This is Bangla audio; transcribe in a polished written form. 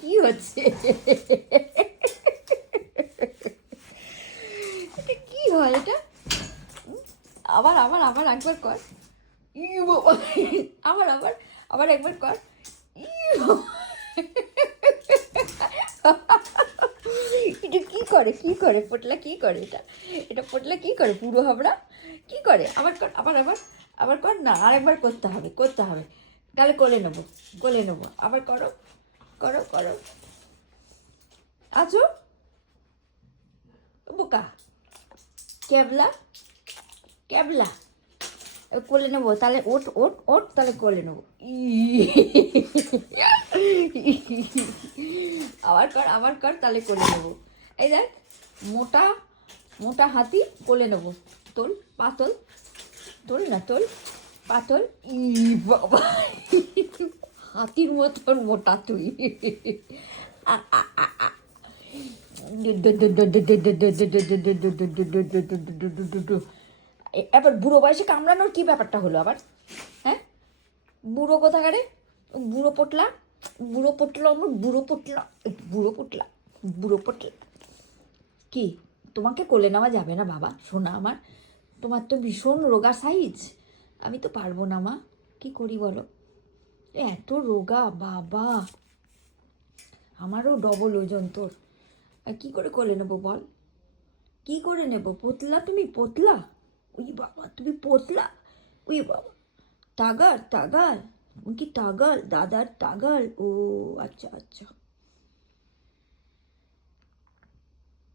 কি হচ্ছে? এটা কি হয় এটা? আবার আবার আবার একবার কর। আবার আবার আবার একবার কর। এটা কি করে, কি করে পোটলা, কি করে এটা? এটা পোটলা কি করে? পুরো হাবড়া কি করে? আবার কর, আবার আবার আবার কর না, আরেকবার করতে হবে, করতে হবে। তাহলে কোলে নেবো, কোলে নেবো। আবার করো, করো করো। আছো বোকা, ক্যাবলা, ক্যাবলা। কোলে নেবো তাহলে, ওঠ ওঠ ওঠ, তাহলে কোলে নেবো। আবার কর, আবার কর, তাহলে কোলে নেবো। এই দেখ, মোটা মোটা হাতি, কোলে নেবো। তোল, পাতল, তোল না, তোল, পাতল। ই বাবা, হাতির মতন মোটা তুই। এবার বুড়ো বয়সে কামড়ানোর কি ব্যাপারটা হলো আবার? হ্যাঁ, বুড়ো কোথাকারে, বুড়ো পটলা, বুড়ো পটলা, আমার বুড়ো পটলা, বুড়ো পটলা, বুড়ো পটলা। কি, তোমাকে কোলে নেওয়া যাবে না বাবা, শোনা আমার? তোমার তো ভীষণ রোগা সাইজ, আমি তো পারবো না মা। কি করি বলো? এত রোগা বাবা, আমারও ডবল ওজন তোর। কি করে কোলে নেবো বল? কি করে নেবো? পতলা তুমি, পতলা। ওই বাবা, তুমি পতলা। ওই বাবা, টাগার টাগার, তুমি কি টাগাল, দাদার টাগাল? ও আচ্ছা আচ্ছা।